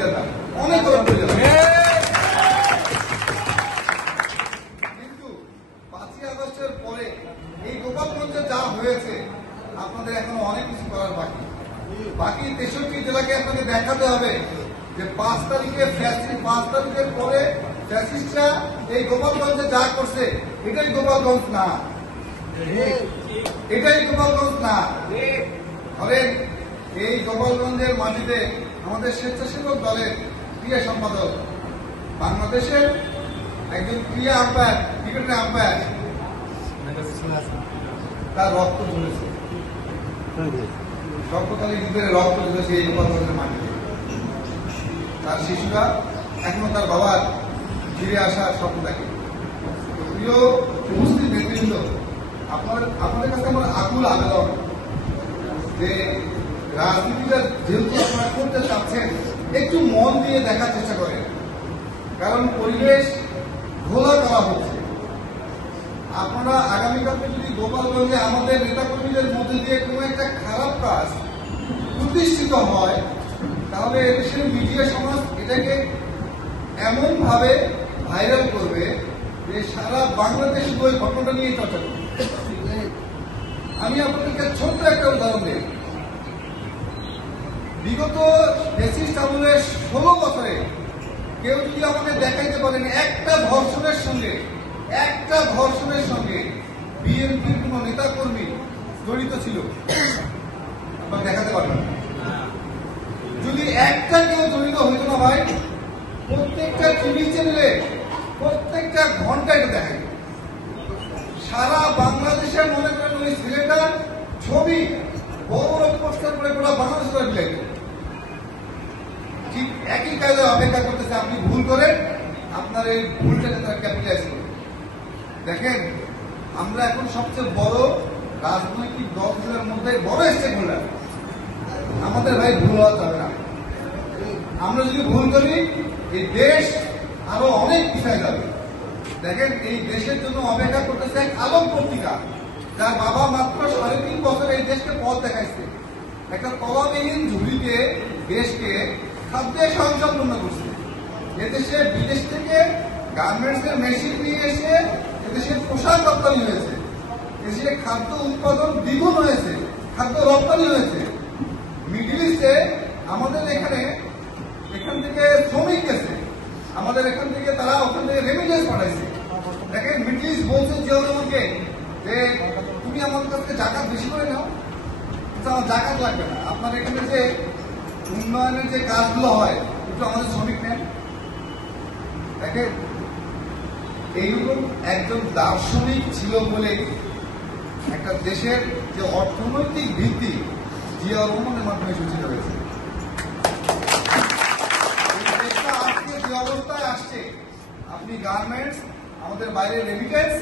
প্রয়োজন না, অনেক করার প্রয়োজন। কিন্তু 5ই আগস্টের পরে এই গোপালগঞ্জে যা হয়েছে, আপনাদের এখনো অনেক কিছু করার বাকি। 63 জেলাকে আপনাকে দেখাতে হবে যে 5 তারিখের পরে ফ্যাসিস্টরা এই গোপালগঞ্জে যা করছে এটাই গোপালগঞ্জ না, এটাই গোপালগঞ্জ না। ধরেন এই গোপালগঞ্জের মাটিতে আমাদের স্বেচ্ছাসেবক দলের ক্রীড়া সম্পাদক, বাংলাদেশের একজন ক্রীড়া আম্পায়ার, ক্রিকেটের আম্পায়ার, তার রক্ত ঝরেছে, সর্বকালে নিজের রক্ত ঝরেছে এই গোপালগঞ্জের মাটিতে। তার শিশুরা এখনো তার বাবার ফিরে আসার স্বপ্ন দেখে। প্রিয় মুসলিম নেতৃবৃন্দ, আপনাদের কাছে আমার আকুল আবেদন যে রাজনীতিটা যেহেতু আপনারা করতে চাচ্ছেন, একটু মন দিয়ে দেখার চেষ্টা করেন, কারণ পরিবেশ ঘোলা করা হচ্ছে। আপনারা আগামীকালকে যদি গোপালগঞ্জে আমাদের নেতাকর্মীদের মধ্যে দিয়ে কোনো একটা খারাপ কাজ প্রতিষ্ঠিত হয়, তাহলে এদেশের মিডিয়া সমাজ এটাকে এমন ভাবে ভাইরাল করবে যে সারা বাংলাদেশ ওই ঘটনাটা নিয়ে চর্চা করবে। আমি আপনাদেরকে ছোট্ট একটা উদাহরণ দিই। বিগত ফ্যাসিস্ট আমলের 16 বছরে কেউ যদি আমাকে দেখাইতে পারেন একটা ধর্ষণের সঙ্গে বিএনপির কোন নেতা কর্মী জড়িত ছিল, আপনারা দেখাতে পারবেন না। যদি একটা কেউ জড়িত হইত না ভাই, প্রত্যেকটা টিভি চ্যানেলে প্রত্যেকটা ঘন্টা এটা দেখা যায়। সারা বাংলাদেশের মনে করেন ওই ছেলেটার ছবি বড় পোস্টার করে পুরো বাংলাদেশের বিলাই। ঠিক একই কাজে অপেক্ষা করতেছে, আপনি ভুল করেন, আপনার এই ভুলটাকে তারা ক্যাপিটালাইজ করবে। দেখেন, আমরা এখন সবচেয়ে বড় রাজনৈতিক দলগুলোর মধ্যে বড় স্টেক হোল্ডার। আমাদের ভাই ভুল হওয়া যাবে না। আমরা যদি ভুল করি এই দেশ আরো অনেক পিছিয়ে যাবে। দেখেন, এই দেশের জন্য অপেক্ষা করতেছে এক আলম পত্রিকা, যার বাবা মাত্র 3.5 বছর এই দেশকে পথ দেখাইছে। একটা তলাবিহীন ঝুলিতে দেশকে খাদ্যে স্বয়ংসম্পন্ন করছে। এদেশে বিদেশ থেকে গার্মেন্টস এর মেশিন নিয়ে এসে এদেশে পোশাক রপ্তানি হয়েছে, এদেশে খাদ্য উৎপাদন দ্বিগুণ হয়েছে, খাদ্য রপ্তানি হয়েছে। মিডল ইস্টে আমাদের এখান থেকে শ্রমিক গেছে, আমাদের এখান থেকে তারা ওখান থেকে রেমিটেন্স পাঠাইছে। দেখেন, মিডল ইস্ট বলছে জিয়াউর রহমানকে যে তুমি আমাদের কাছ থেকে জাকাত বেশি করে নাও, আমার জাকাত লাগবে না, আপনার এখানে যে উন্নয়নের যে কাজগুলো হয় একটু আমাদের শ্রমিক নেন। দেখেন, এইরকম একজন দার্শনিক ছিল বলে একটা দেশের যে অর্থনৈতিক ভিত্তি জিয়াউর রহমানের মাধ্যমে সূচিত হয়েছে। আজকে যে অবস্থায় আসছে, আপনি গার্মেন্টস, আমাদের বাইরে রেমিটেন্স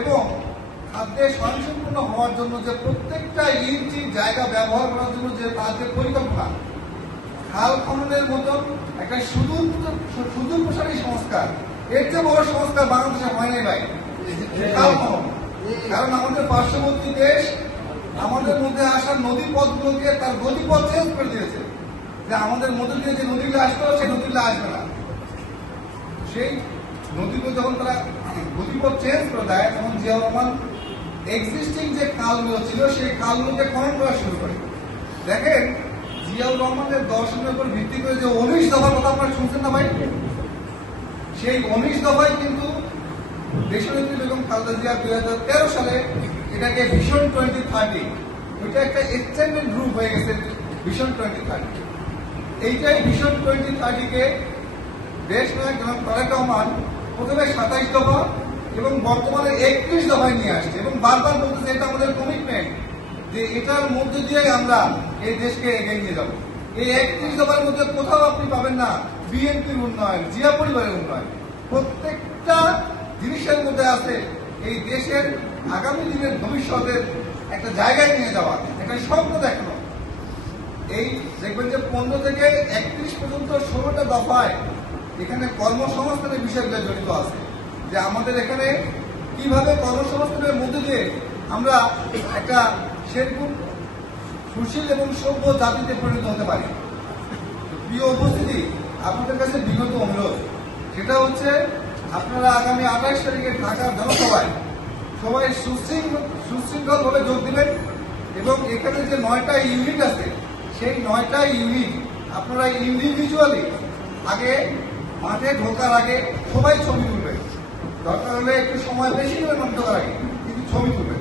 এবং খাদ্যে স্বয়ংসম্পূর্ণ হওয়ার জন্য যে প্রত্যেকটা ইঞ্চি জায়গা ব্যবহার করার জন্য যে তার যে পরিকল্পনা, খাল খননের মতন একটা সুদূর প্রসারী সংস্কার, এর চেয়ে বড় সংস্কার বাংলাদেশে হয় নাই ভাই, খাল খনন। কারণ আমাদের পার্শ্ববর্তী দেশ আমাদের মধ্যে আসা নদী পথগুলোকে তার গতিপথ চেঞ্জ করে দিয়েছে, যে আমাদের মধ্যে দিয়ে যে নদীগুলো আসতো সেই নদীগুলো আসবে না। সেই নদীগুলো যখন তারা গতিপথ চেঞ্জ করে দেয়, তখন জিয়াউর রহমান এক্সিস্টিং যে খালগুলো ছিল সেই খালগুলোকে খনন করা শুরু করে। দেখেন, জিয়াউর রহমানের দর্শনের উপর ভিত্তি করে যে 19 দফার কথা আপনারা শুনছেন না ভাই, সেই 19 দফায় কিন্তু দেশনেত্রী বেগম খালেদা জিয়া 2013 সালে এটাকে ভিশন 2030, ওইটা একটা এক্সটেন্ডেড রূপ হয়ে গেছে ভিশন 2030। এইটাই ভিশন 2030-কে দেশ নায়ক জনাব তারেক রহমান প্রথমে 27 দফা এবং বর্তমানে 31 দফায় নিয়ে আসছে এবং বারবার বলতেছে এটা আমাদের কমিটমেন্ট যে এটার মধ্যে দিয়ে আমরা এই দেশকে এগিয়ে নিয়ে যাব। এই 31 দফার মধ্যে কোথাও আপনি পাবেন না বিএনপির উন্নয়ন, জিয়া পরিবারের উন্নয়ন। প্রত্যেকটা জিনিসের মধ্যে আছে এই দেশের আগামী দিনের ভবিষ্যতের একটা জায়গায় নিয়ে যাওয়া, একটা স্বপ্ন দেখানো। এই দেখবেন যে 15 থেকে 31 পর্যন্ত 16টা দফায় এখানে কর্মসংস্থানের বিষয়গুলো জড়িত আছে, যে আমাদের এখানে কিভাবে কর্মসংস্থানের মধ্যে দিয়ে আমরা একটা সেরকম সুশীল এবং সভ্য জাতিতে পরিণত হতে পারি। প্রিয় উপস্থিতি, আপনাদের কাছে বিগত অনুরোধ, সেটা হচ্ছে আপনারা আগামী 28 তারিখে ঢাকার জনসভায় সবাই সুশৃঙ্খলভাবে যোগ দিবেন এবং এখানে যে 9টা ইউনিট আছে সেই 9টা ইউনিট আপনারা ইন্ডিভিজুয়ালি আগে মাঠে ঢোকার আগে সবাই ছবি তুলবেন। দরকার হলে একটু সময় বেশি নেবেন মাঠে ঢোকার আগে, কিন্তু ছবি তুলবেন।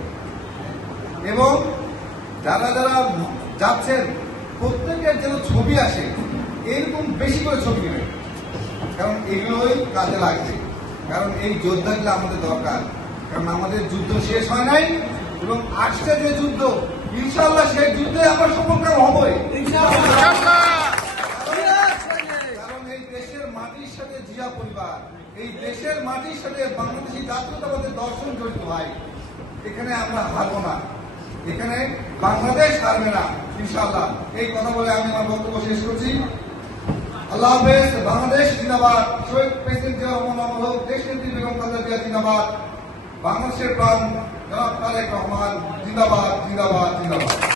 এবং যারা যারা যাচ্ছেন প্রত্যেকের যেন ছবি আসে এরকম বেশি করে ছবি নেবেন, কারণ এগুলোই কাজে লাগবে। কারণ এই যোদ্ধাগুলো আমাদের দরকার, কারণ আমাদের যুদ্ধ শেষ হয় নাই এবং আসছে যে যুদ্ধ, ইনশাআল্লাহ সেই যুদ্ধে আমরা সফলকাম হবই। কারণ এই দেশের মাটির সাথে জিয়া পরিবার, এই দেশের মাটির সাথে বাংলাদেশি জাতীয়তাবাদের দর্শন জড়িত ভাই। এখানে আমরা হারবো না, এখানে বাংলাদেশ হারবে না ইনশাআল্লাহ। এই কথা বলে আমি আমার বক্তব্য শেষ করছি। আল্লাহ হাফেজ। বাংলাদেশ জিন্দাবাদ। শহীদ প্রেসিডেন্ট জিয়া রহমান হক, দেশ নেত্রী বেগম খালেদা জিয়া জিন্দাবাদ। বাংলাদেশের প্রাণ জনাব তারেক রহমান জিন্দাবাদ, জিন্দাবাদ, জিন্দাবাদ।